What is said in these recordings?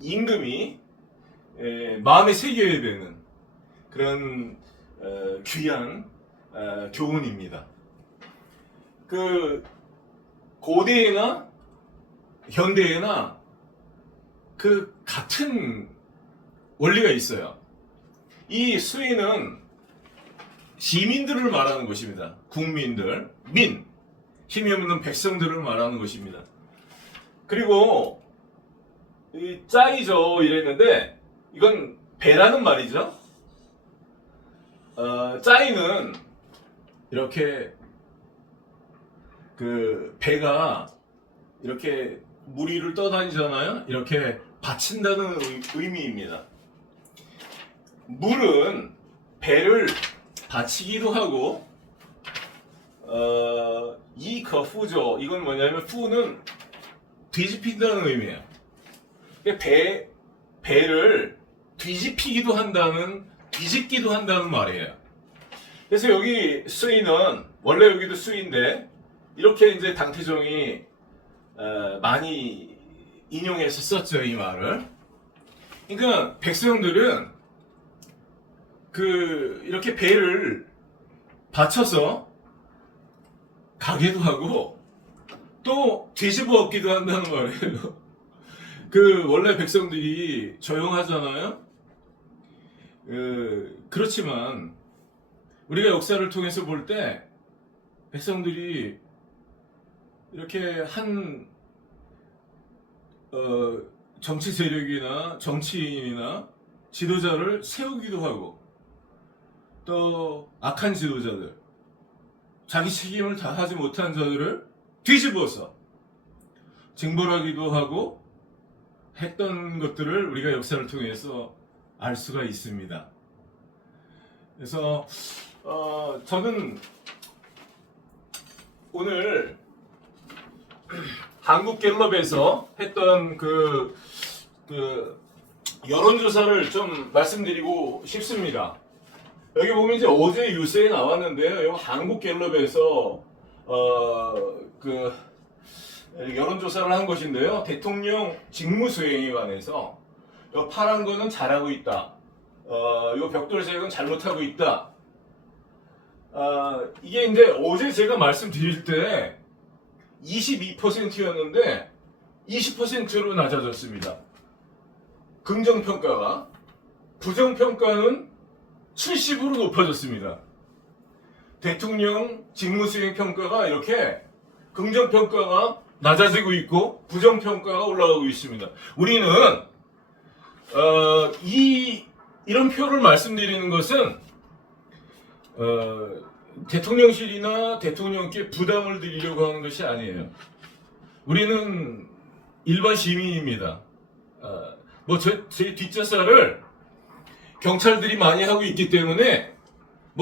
임금이 마음에 새겨야 되는 그런 귀한 교훈입니다. 그 고대에나 현대에나 그 같은 원리가 있어요. 이 수의는 시민들을 말하는 것입니다. 국민들, 힘이 없는 백성들을 말하는 것입니다. 그리고 이 짜이죠 이랬는데 이건 배라는 말이죠. 짜이는 이렇게 그 배가 이렇게 물 위를 떠다니잖아요. 이렇게 받친다는 의미입니다. 물은 배를 받치기도 하고 이 거푸죠. 이건 뭐냐면 푸는 뒤집힌다는 의미예요. 배를 뒤집히기도 뒤집기도 한다는 말이에요. 그래서 여기 수의는 원래 여기도 수의인데 이렇게 이제 당태종이 많이 인용해서 썼죠, 이 말을. 그러니까 백성들은 이렇게 배를 받쳐서 가기도 하고 또 뒤집어 엎기도 한다는 말이에요. 원래 백성들이 조용하잖아요. 그렇지만 우리가 역사를 통해서 볼 때 백성들이 이렇게 정치 세력이나 정치인이나 지도자를 세우기도 하고 또 악한 지도자들, 자기 책임을 다하지 못한 자들을 뒤집어서 징벌하기도 하고 했던 것들을 우리가 역사를 통해서 알 수가 있습니다. 그래서 저는 오늘 한국갤럽에서 했던 여론조사를 좀 말씀드리고 싶습니다. 여기 보면 이제 어제 뉴스에 나왔는데요. 여기 한국갤럽에서 여론조사를 한 것인데요. 대통령 직무수행에 관해서 파란 거는 잘하고 있다. 요 벽돌색은 잘못하고 있다. 이게 이제 어제 제가 말씀드릴 때 22%였는데 20%로 낮아졌습니다. 긍정평가가. 부정평가는 70으로 높아졌습니다. 대통령 직무수행 평가가 이렇게 긍정평가가 낮아지고 있고 부정평가가 올라가고 있습니다. 우리는 이런 표를 말씀드리는 것은 대통령실이나 대통령께 부담을 드리려고 하는 것이 아니에요. 우리는 일반 시민입니다. 제 뒷좌사를 경찰들이 많이 하고 있기 때문에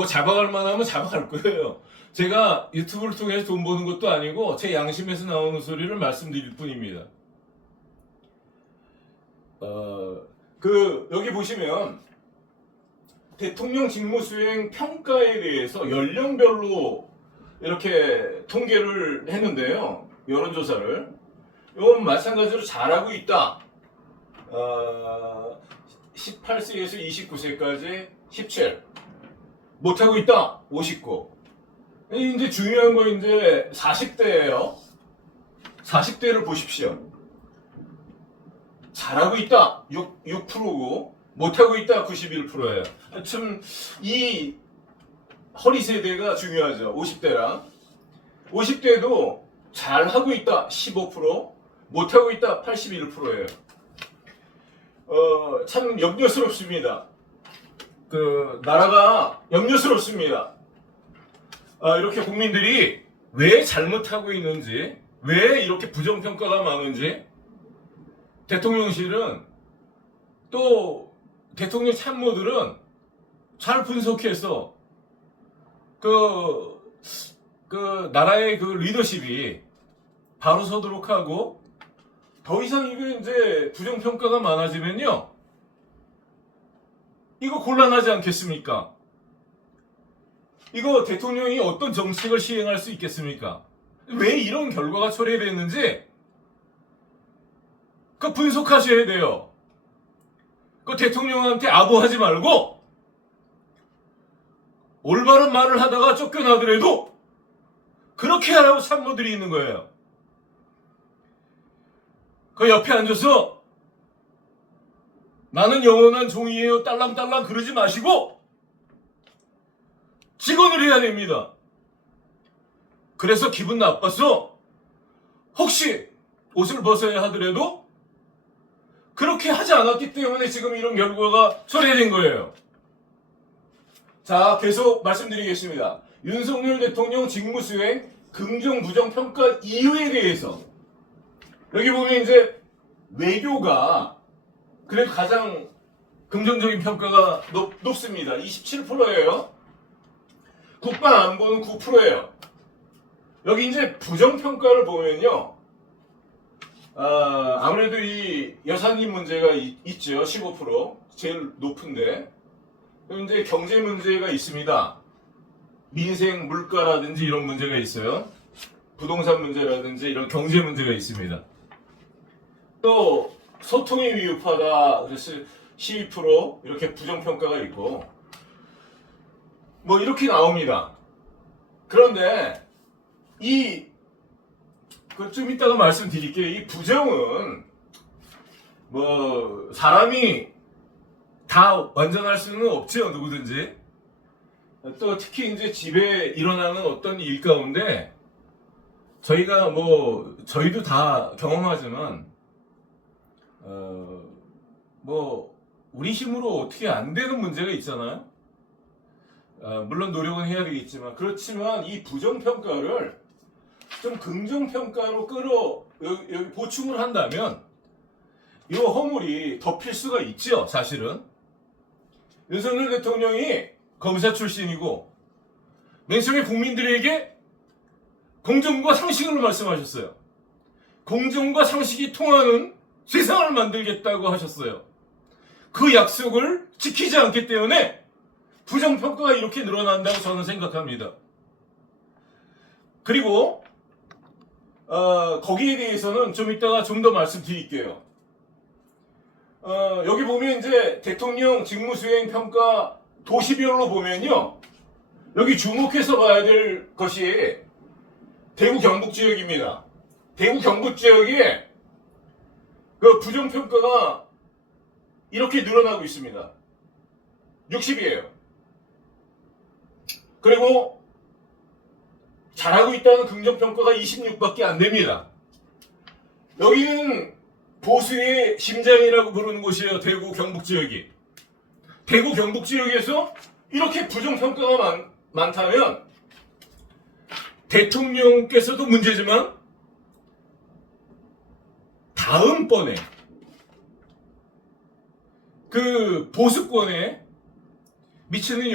잡아갈 만하면 잡아갈 거예요. 제가 유튜브를 통해서 돈 버는 것도 아니고 제 양심에서 나오는 소리를 말씀드릴 뿐입니다. 여기 보시면 대통령 직무수행 평가에 대해서 연령별로 이렇게 통계를 했는데요. 여론조사를. 이건 마찬가지로 잘하고 있다. 18세에서 29세까지 17. 못하고 있다. 59. 이제 중요한 거 이제 40대예요. 40대를 보십시오. 잘하고 있다. 6%고 못하고 있다. 91%예요. 참 이 허리 세대가 중요하죠. 50대랑 50대도 잘하고 있다. 15%, 못하고 있다. 81%예요. 참 염려스럽습니다. 나라가 염려스럽습니다. 이렇게 국민들이 왜 잘못하고 있는지, 왜 이렇게 부정평가가 많은지, 대통령실은 또 대통령 참모들은 잘 분석해서 나라의 리더십이 바로 서도록 하고, 더 이상 이게 이제 부정평가가 많아지면요, 이거 곤란하지 않겠습니까? 이거 대통령이 어떤 정책을 시행할 수 있겠습니까? 왜 이런 결과가 초래됐는지 분석하셔야 돼요. 그 대통령한테 아부하지 말고 올바른 말을 하다가 쫓겨나더라도 그렇게 하라고 참모들이 있는 거예요. 그 옆에 앉아서 나는 영원한 종이에요 딸랑딸랑 그러지 마시고 직원을 해야 됩니다. 그래서 기분 나빠서 혹시 옷을 벗어야 하더라도 그렇게 하지 않았기 때문에 지금 이런 결과가 초래된 거예요. 자, 계속 말씀드리겠습니다. 윤석열 대통령 직무수행 긍정 부정 평가 이유에 대해서 여기 보면 이제 외교가 그래도 가장 긍정적인 평가가 높습니다. 27%예요. 국방 안보는 9%예요. 여기 이제 부정평가를 보면요. 아무래도 이 여사님 문제가 있죠. 15% 제일 높은데. 이제 경제 문제가 있습니다. 민생 물가라든지 이런 문제가 있어요. 부동산 문제라든지 이런 경제 문제가 있습니다. 또 소통이 미흡하다. 그래서 12% 이렇게 부정평가가 있고 뭐 이렇게 나옵니다. 그런데 좀 이따가 말씀드릴게요. 이 부정은 뭐 사람이 다 완전할 수는 없죠. 누구든지. 또 특히 이제 집에 일어나는 어떤 일 가운데 저희도 다 경험하지만 뭐 우리 힘으로 어떻게 안 되는 문제가 있잖아요. 물론 노력은 해야 되겠지만 그렇지만 이 부정평가를 좀 긍정평가로 여기 보충을 한다면 이 허물이 덮일 수가 있죠. 사실은 윤석열 대통령이 검사 출신이고 맨 처음에 국민들에게 공정과 상식을 말씀하셨어요. 공정과 상식이 통하는 세상을 만들겠다고 하셨어요. 그 약속을 지키지 않기 때문에 부정평가가 이렇게 늘어난다고 저는 생각합니다. 그리고 거기에 대해서는 좀 이따가 좀 더 말씀드릴게요. 여기 보면 이제 대통령 직무수행 평가 도시별로 보면요. 여기 주목해서 봐야 될 것이 대구 경북 지역입니다. 대구 경북 지역에 그 부정평가가 이렇게 늘어나고 있습니다. 60이에요. 그리고 잘하고 있다는 긍정평가가 26밖에 안 됩니다. 여기는 보수의 심장이라고 부르는 곳이에요. 대구 경북 지역이. 대구 경북 지역에서 이렇게 부정평가가 많다면 대통령께서도 문제지만 다음번에 그 보수권에 미치는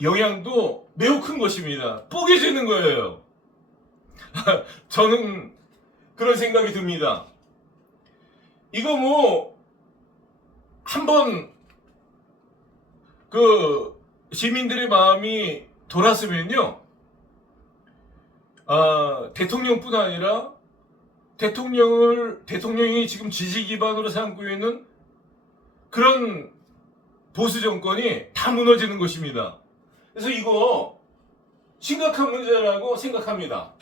영향도 매우 큰 것입니다. 뽀개지는 거예요. 저는 그런 생각이 듭니다. 이거 뭐 한번 그 시민들의 마음이 돌았으면요. 대통령뿐 아니라 대통령이 지금 지지 기반으로 삼고 있는 그런 보수 정권이 다 무너지는 것입니다. 그래서 이거 심각한 문제라고 생각합니다.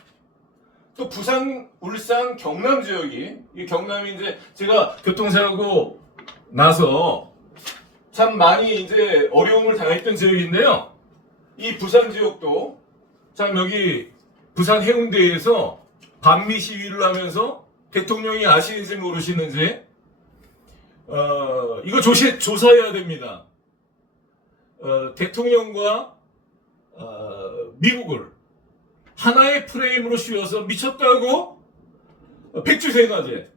또 부산, 울산, 경남 지역이 이 경남이 이제 제가 교통사고 나서 참 많이 이제 어려움을 당했던 지역인데요. 이 부산 지역도 참 여기 부산 해운대에서 반미 시위를 하면서 대통령이 아시는지 모르시는지 이거 조사해야 됩니다. 대통령과 미국을 하나의 프레임으로 씌워서 미쳤다고 백주대낮에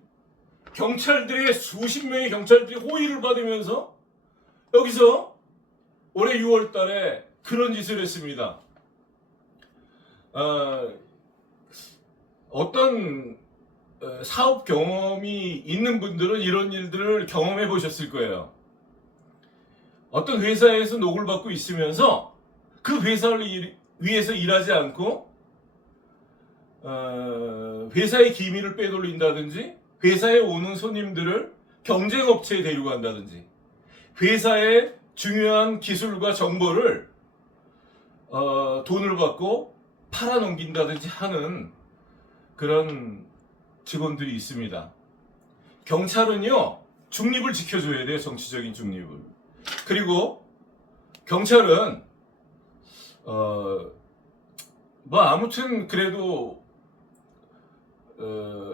경찰들의 수십 명의 경찰들이 호의를 받으면서 여기서 올해 6월 달에 그런 짓을 했습니다. 어떤 사업 경험이 있는 분들은 이런 일들을 경험해 보셨을 거예요. 어떤 회사에서 녹을 받고 있으면서 그 회사를 위해서 일하지 않고 회사의 기밀을 빼돌린다든지 회사에 오는 손님들을 경쟁업체에 데리고 간다든지 회사의 중요한 기술과 정보를 돈을 받고 팔아넘긴다든지 하는 그런 직원들이 있습니다. 경찰은요, 중립을 지켜줘야 돼요. 정치적인 중립을. 그리고 경찰은 뭐 아무튼 그래도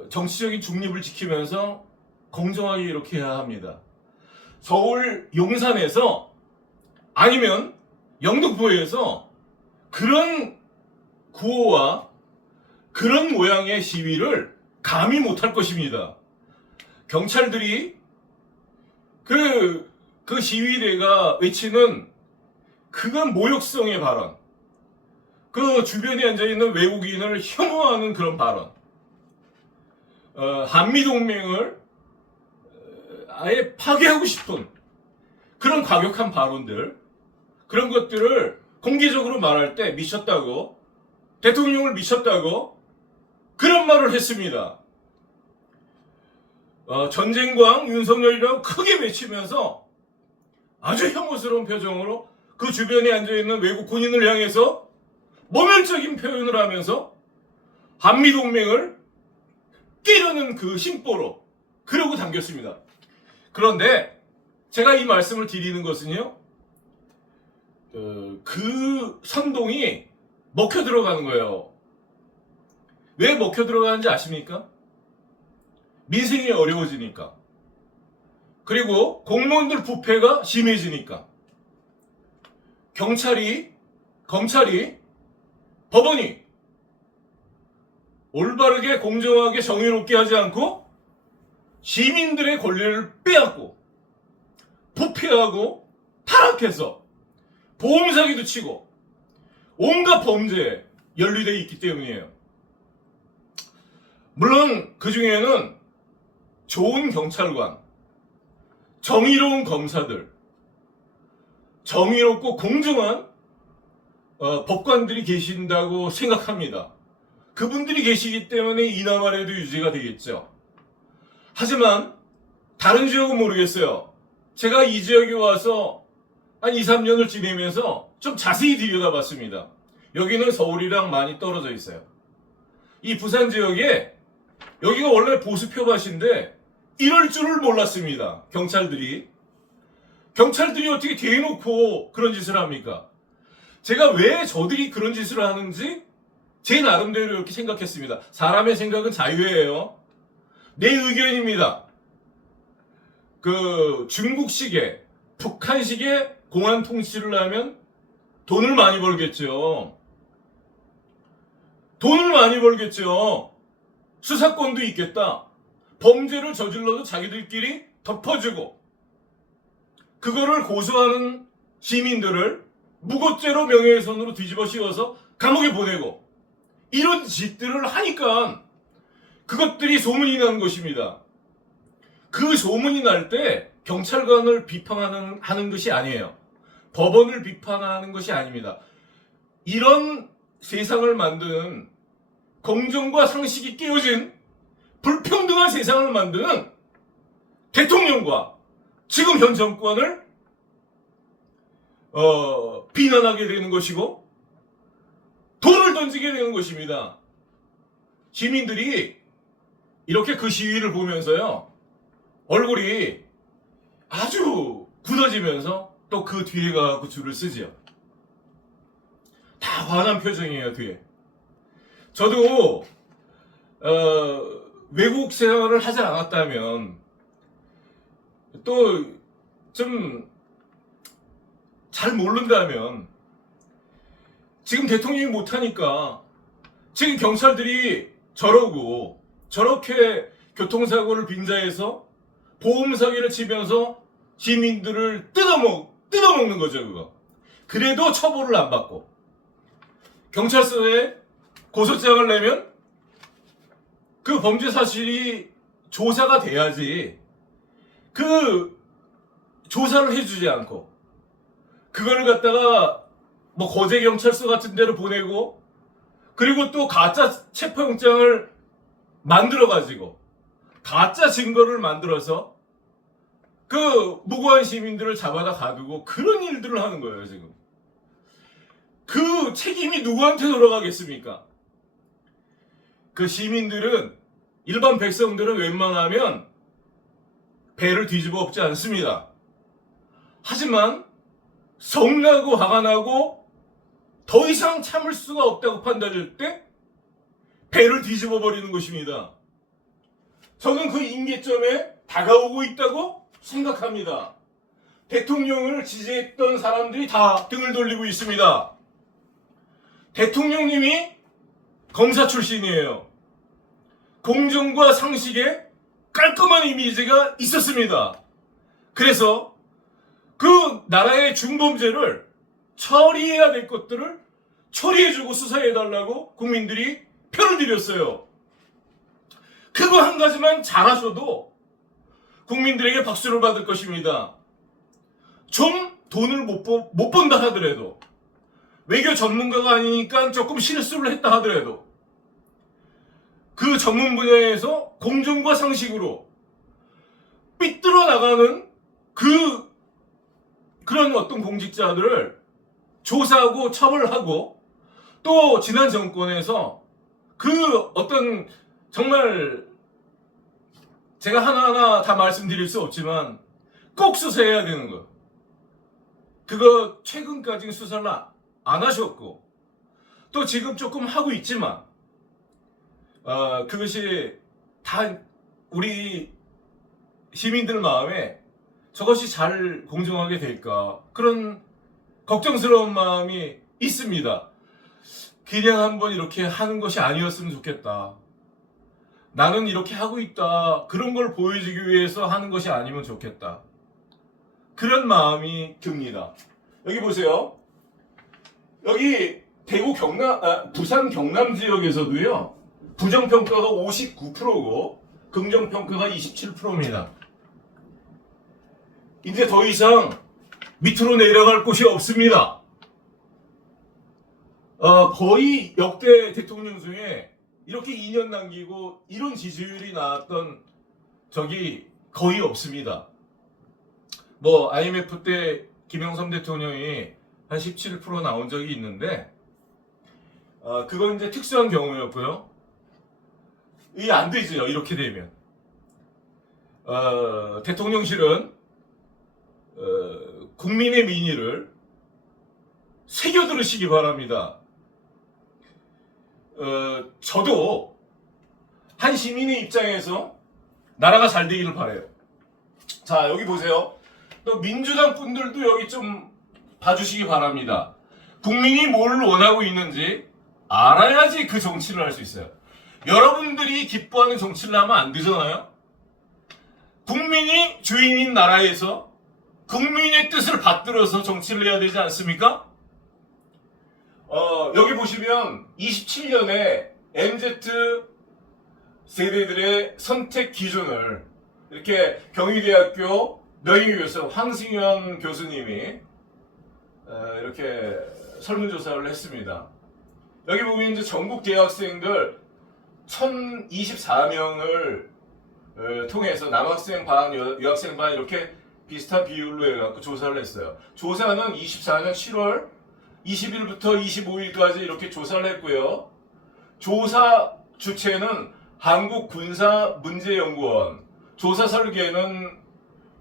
정치적인 중립을 지키면서 공정하게 이렇게 해야 합니다. 서울 용산에서 아니면 영등포에서 그런 구호와 그런 모양의 시위를 감히 못할 것입니다. 경찰들이 그 시위대가 외치는 그건 모욕성의 발언, 그 주변에 앉아있는 외국인을 혐오하는 그런 발언, 한미동맹을 아예 파괴하고 싶은 그런 과격한 발언들, 그런 것들을 공개적으로 말할 때 미쳤다고, 대통령을 미쳤다고 그런 말을 했습니다. 전쟁광 윤석열이라고 크게 외치면서 아주 혐오스러운 표정으로 그 주변에 앉아있는 외국 군인을 향해서 모멸적인 표현을 하면서 한미동맹을 깨려는 그 심보로 그러고 당겼습니다. 그런데 제가 이 말씀을 드리는 것은요, 그 선동이 먹혀 들어가는 거예요. 왜 먹혀 들어가는지 아십니까? 민생이 어려워지니까. 그리고 공무원들 부패가 심해지니까. 검찰이, 법원이 올바르게 공정하게 정의롭게 하지 않고 시민들의 권리를 빼앗고 부패하고 타락해서 보험사기도 치고 온갖 범죄에 연루되어 있기 때문이에요. 물론 그 중에는 좋은 경찰관, 정의로운 검사들, 정의롭고 공정한 법관들이 계신다고 생각합니다. 그분들이 계시기 때문에 이 나라에도 유지가 되겠죠. 하지만 다른 지역은 모르겠어요. 제가 이 지역에 와서 한 2, 3년을 지내면서 좀 자세히 들여다봤습니다. 여기는 서울이랑 많이 떨어져 있어요. 이 부산 지역에 여기가 원래 보수표밭인데 이럴 줄을 몰랐습니다. 경찰들이 어떻게 대놓고 그런 짓을 합니까? 제가 왜 저들이 그런 짓을 하는지 제 나름대로 이렇게 생각했습니다. 사람의 생각은 자유예요. 내 의견입니다. 그 중국식의 북한식의 공안 통치를 하면 돈을 많이 벌겠죠. 수사권도 있겠다. 범죄를 저질러도 자기들끼리 덮어주고 그거를 고소하는 시민들을 무고죄로 명예훼손으로 뒤집어 씌워서 감옥에 보내고 이런 짓들을 하니까 그것들이 소문이 나는 것입니다. 그 소문이 날 때 경찰관을 비판하는 것이 아니에요. 법원을 비판하는 것이 아닙니다. 이런 세상을 만드는 공정과 상식이 깨어진 불평등한 세상을 만드는 대통령과 지금 현 정권을 비난하게 되는 것이고 돌을 던지게 되는 것입니다. 시민들이 이렇게 그 시위를 보면서요, 얼굴이 아주 굳어지면서 또 그 뒤에 가서 줄을 쓰지요. 다 화난 표정이에요, 뒤에. 저도 외국 생활을 하지 않았다면 또 좀 잘 모른다면 지금 대통령이 못하니까 지금 경찰들이 저러고 저렇게 교통사고를 빈자해서 보험사기를 치면서 시민들을 뜯어먹는 거죠, 그거. 그래도 처벌을 안 받고 경찰서에 고소장을 내면 그 범죄 사실이 조사가 돼야지 그 조사를 해주지 않고 그거를 갖다가 뭐 거제경찰서 같은 데로 보내고 그리고 또 가짜 체포영장을 만들어가지고 가짜 증거를 만들어서 그 무고한 시민들을 잡아다 가두고 그런 일들을 하는 거예요, 지금. 그 책임이 누구한테 돌아가겠습니까? 그 시민들은, 일반 백성들은 웬만하면 배를 뒤집어 엎지 않습니다. 하지만 성나고 화가 나고 더 이상 참을 수가 없다고 판단할 때 배를 뒤집어 버리는 것입니다. 저는 그 임계점에 다가오고 있다고 생각합니다. 대통령을 지지했던 사람들이 다 등을 돌리고 있습니다. 대통령님이 검사 출신이에요. 공정과 상식에 깔끔한 이미지가 있었습니다. 그래서 그 나라의 중범죄를 처리해야 될 것들을 처리해주고 수사해달라고 국민들이 표를 드렸어요. 그거 한 가지만 잘하셔도 국민들에게 박수를 받을 것입니다. 좀 돈을 못 번다 하더라도, 외교 전문가가 아니니까 조금 실수를 했다 하더라도 그 전문 분야에서 공정과 상식으로 삐뚤어 나가는 그런 어떤 공직자들을 조사하고 처벌하고, 또 지난 정권에서 그 어떤 정말 제가 하나하나 다 말씀드릴 수 없지만 꼭 수사해야 되는 거, 그거 최근까지는 수사를 안 하셨고 또 지금 조금 하고 있지만 그것이 다 우리 시민들 마음에 저것이 잘 공정하게 될까, 그런 걱정스러운 마음이 있습니다. 그냥 한번 이렇게 하는 것이 아니었으면 좋겠다. 나는 이렇게 하고 있다. 그런 걸 보여주기 위해서 하는 것이 아니면 좋겠다. 그런 마음이 듭니다. 여기 보세요. 여기 부산 경남 지역에서도요, 부정평가가 59%고 긍정평가가 27%입니다. 이제 더 이상 밑으로 내려갈 곳이 없습니다. 거의 역대 대통령 중에 이렇게 2년 남기고 이런 지지율이 나왔던 적이 거의 없습니다. 뭐 IMF 때 김영삼 대통령이 한 17% 나온 적이 있는데 그건 이제 특수한 경우였고요. 이게 안 되죠, 이렇게 되면. 대통령실은 국민의 민의를 새겨 들으시기 바랍니다. 저도 한 시민의 입장에서 나라가 잘 되기를 바라요. 자, 여기 보세요. 또 민주당 분들도 여기 좀 봐주시기 바랍니다. 국민이 뭘 원하고 있는지 알아야지 그 정치를 할 수 있어요. 여러분들이 기뻐하는 정치를 하면 안 되잖아요. 국민이 주인인 나라에서 국민의 뜻을 받들어서 정치를 해야 되지 않습니까? 여기 보시면 27년에 MZ 세대들의 선택 기준을 이렇게 경희대학교 명예교수 황승현 교수님이 이렇게 설문조사를 했습니다. 여기 보면 이제 전국 대학생들 1024명을 통해서 남학생 반, 여학생 반 이렇게 비슷한 비율로 해갖고 조사를 했어요. 조사는 24년 7월 20일부터 25일까지 이렇게 조사를 했고요. 조사 주체는 한국군사문제연구원, 조사 설계는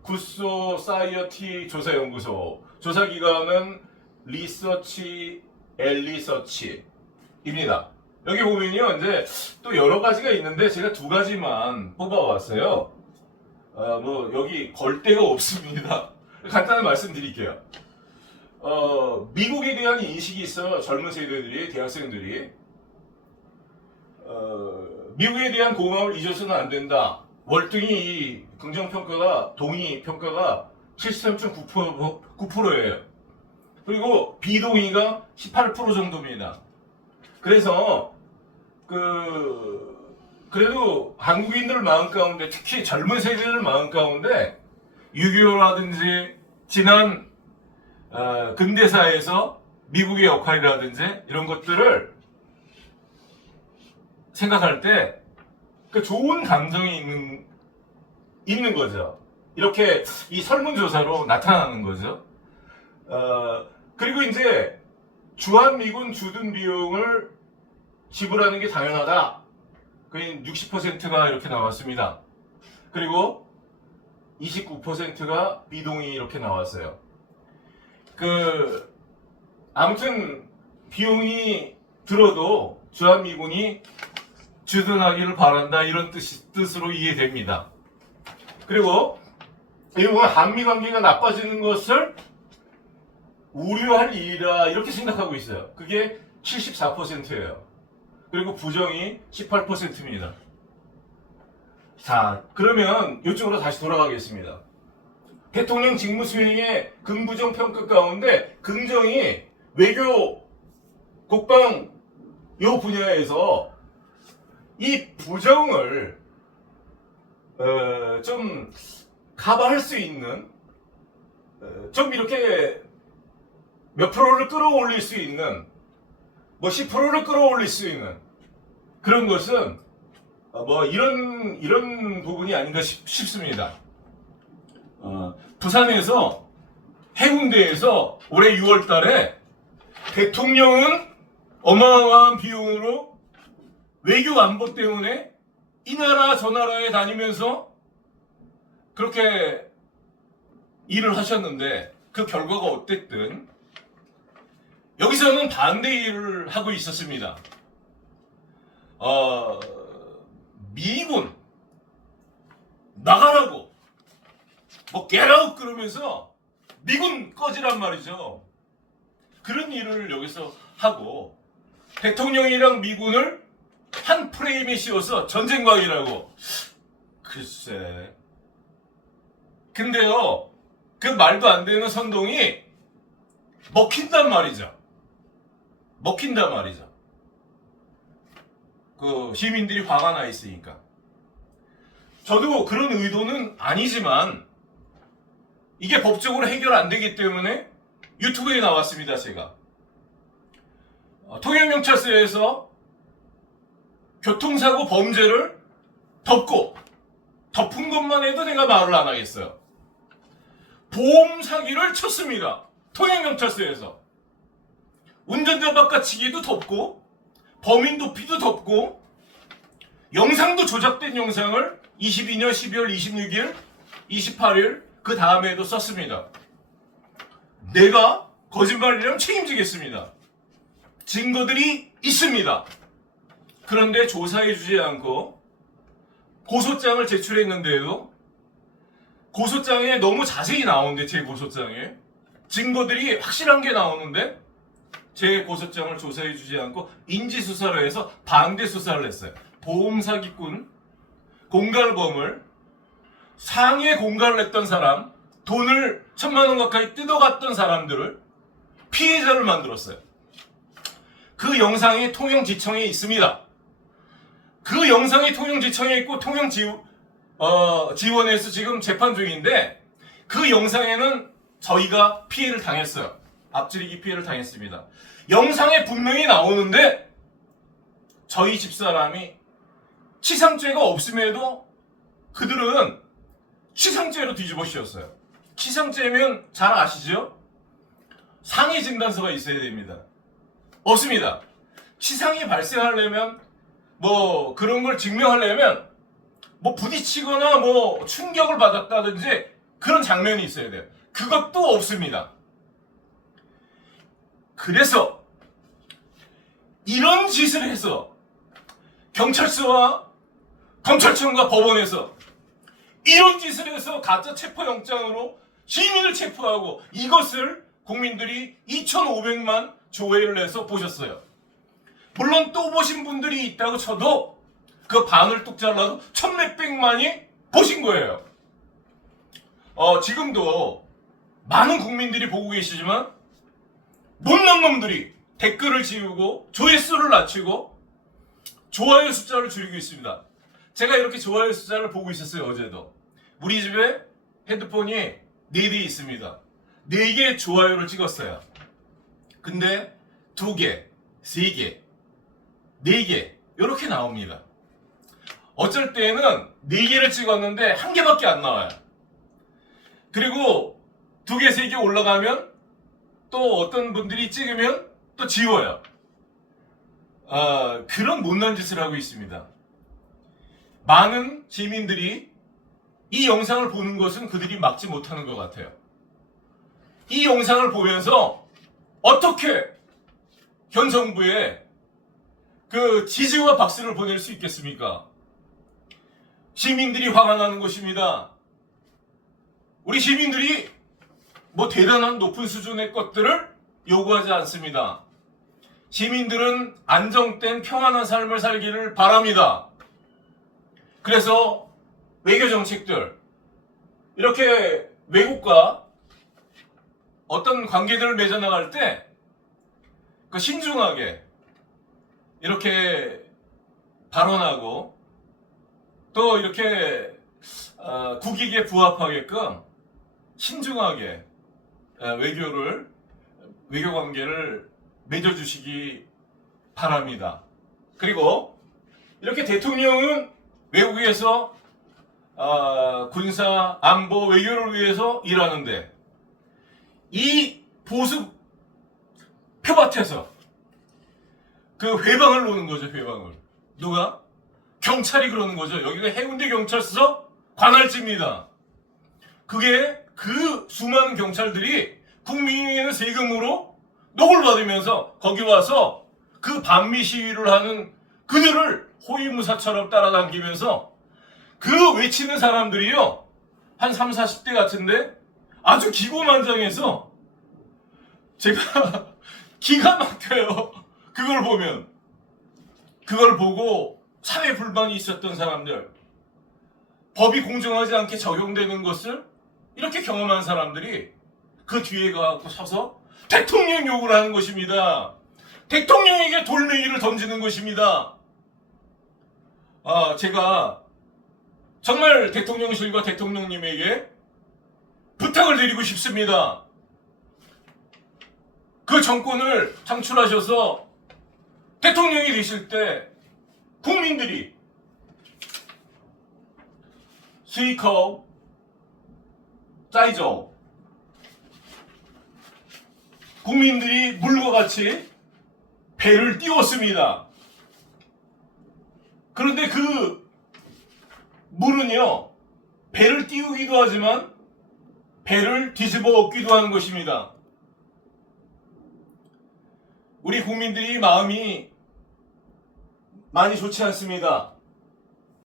굿소사이어티 조사연구소, 조사기관은 리서치 엘리서치입니다. 여기 보면요, 이제 또 여러 가지가 있는데 제가 두 가지만 뽑아왔어요. 뭐 여기 걸 데가 없습니다. 간단히 말씀드릴게요. 미국에 대한 인식이 있어요. 젊은 세대들이, 대학생들이. 미국에 대한 고마움을 잊어서는 안 된다. 월등히 이 긍정평가가, 동의평가가 73.9%예요. 그리고 비동의가 18% 정도입니다. 그래서 그래도 한국인들 마음 가운데, 특히 젊은 세대들 마음 가운데 6.25라든지 지난 근대사에서 미국의 역할이라든지 이런 것들을 생각할 때 그 좋은 감정이 있는 거죠. 이렇게 이 설문조사로 나타나는 거죠. 그리고 이제 주한미군 주둔 비용을 지불하는 게 당연하다. 그게 60%가 이렇게 나왔습니다. 그리고 29%가 비동의 이렇게 나왔어요. 아무튼 비용이 들어도 주한미군이 주둔하기를 바란다 이런 뜻으로 이해됩니다. 그리고 미국은 한미 관계가 나빠지는 것을 우려할 일이라 이렇게 생각하고 있어요. 그게 74%예요. 그리고 부정이 18%입니다. 자, 그러면 이쪽으로 다시 돌아가겠습니다. 대통령 직무 수행의 긍부정 평가 가운데 긍정이 외교, 국방 요 분야에서 이 부정을 좀 커버할 수 있는 좀 이렇게 몇 프로를 끌어올릴 수 있는 뭐 10%를 끌어올릴 수 있는 그런 것은 뭐 이런 부분이 아닌가 싶습니다. 부산에서 해운대에서 올해 6월 달에 대통령은 어마어마한 비용으로 외교 안보 때문에 이 나라 저 나라에 다니면서 그렇게 일을 하셨는데 그 결과가 어땠든 여기서는 반대 일을 하고 있었습니다. 미군 나가라고 뭐 get out 그러면서 미군 꺼지란 말이죠. 그런 일을 여기서 하고 대통령이랑 미군을 한 프레임에 씌워서 전쟁광이라고. 글쎄. 근데요, 그 말도 안 되는 선동이 먹힌단 말이죠. 먹힌단 말이죠. 시민들이 화가 나 있으니까. 저도 그런 의도는 아니지만 이게 법적으로 해결 안 되기 때문에 유튜브에 나왔습니다, 제가. 통영경찰서에서 교통사고 범죄를 덮은 것만 해도 내가 말을 안 하겠어요. 보험 사기를 쳤습니다. 통영경찰서에서. 운전자 바꿔치기도 덮고 범인 도피도 덮고 영상도 조작된 영상을 22년 12월 26일, 28일 그 다음에도 썼습니다. 내가 거짓말이라면 책임지겠습니다. 증거들이 있습니다. 그런데 조사해주지 않고 고소장을 제출했는데도 고소장에 너무 자세히 나오는데 제 고소장에 증거들이 확실한 게 나오는데 제 고소장을 조사해주지 않고 인지수사를 해서 반대 수사를 했어요. 보험사기꾼, 공갈범을 상해 공갈을 했던 사람, 돈을 1,000만 원 가까이 뜯어갔던 사람들을 피해자를 만들었어요. 그 영상이 통영지청에 있습니다. 그 영상이 통영지청에 있고 통영지원에서 지금 재판 중인데 그 영상에는 저희가 피해를 당했어요. 앞지르기 피해를 당했습니다. 영상에 분명히 나오는데 저희 집사람이 치상죄가 없음에도 그들은 치상죄로 뒤집어 씌웠어요. 치상죄면 잘 아시죠? 상해 진단서가 있어야 됩니다. 없습니다. 치상이 발생하려면 뭐 그런 걸 증명하려면 뭐 부딪히거나 뭐 충격을 받았다든지 그런 장면이 있어야 돼요. 그것도 없습니다. 그래서 이런 짓을 해서 경찰서와 검찰청과 법원에서 이런 짓을 해서 가짜 체포영장으로 시민을 체포하고 이것을 국민들이 2,500만 조회를 해서 보셨어요. 물론 또 보신 분들이 있다고 쳐도 그 반을 뚝 잘라도 1,몇백만이 보신 거예요. 지금도 많은 국민들이 보고 계시지만 못난 놈들이 댓글을 지우고 조회수를 낮추고 좋아요 숫자를 줄이고 있습니다. 제가 이렇게 좋아요 숫자를 보고 있었어요. 어제도. 우리 집에 핸드폰이 4대 있습니다. 4개 좋아요를 찍었어요. 근데 2개, 3개, 4개 이렇게 나옵니다. 어쩔 때는 4개를 찍었는데 1개밖에 안 나와요. 그리고 2개, 3개 올라가면 또 어떤 분들이 찍으면 또 지워요. 그런 못난 짓을 하고 있습니다. 많은 시민들이 이 영상을 보는 것은 그들이 막지 못하는 것 같아요. 이 영상을 보면서 어떻게 현 정부에 그 지지와 박수를 보낼 수 있겠습니까? 시민들이 화가 나는 것입니다. 우리 시민들이 뭐 대단한 높은 수준의 것들을 요구하지 않습니다. 시민들은 안정된 평안한 삶을 살기를 바랍니다. 그래서 외교 정책들, 이렇게 외국과 어떤 관계들을 맺어나갈 때 신중하게 이렇게 발언하고 또 이렇게 국익에 부합하게끔 신중하게 외교 관계를 맺어주시기 바랍니다. 그리고 이렇게 대통령은 외국에서 군사, 안보, 외교를 위해서 일하는데 이 보수 표밭에서 그 회방을 놓는 거죠. 회방을. 누가? 경찰이 그러는 거죠. 여기가 해운대 경찰서 관할지입니다. 그게 그 수많은 경찰들이 국민이 내는 세금으로 녹을 받으면서 거기 와서 그 반미 시위를 하는 그들을 호위무사처럼 따라다니면서 그 외치는 사람들이요, 한 30, 40대 같은데 아주 기고만장해서 제가 기가 막혀요. 그걸 보면. 그걸 보고 사회 불만이 있었던 사람들, 법이 공정하지 않게 적용되는 것을 이렇게 경험한 사람들이 그 뒤에 가서 서서 대통령 욕을 하는 것입니다. 대통령에게 돌멩이를 던지는 것입니다. 제가 정말 대통령실과 대통령님에게 부탁을 드리고 싶습니다. 그 정권을 창출하셔서 대통령이 되실 때 국민들이 스위커 짜이죠. 국민들이 물과 같이 배를 띄웠습니다. 그런데 그 물은요, 배를 띄우기도 하지만 배를 뒤집어 엎기도 하는 것입니다. 우리 국민들이 마음이 많이 좋지 않습니다.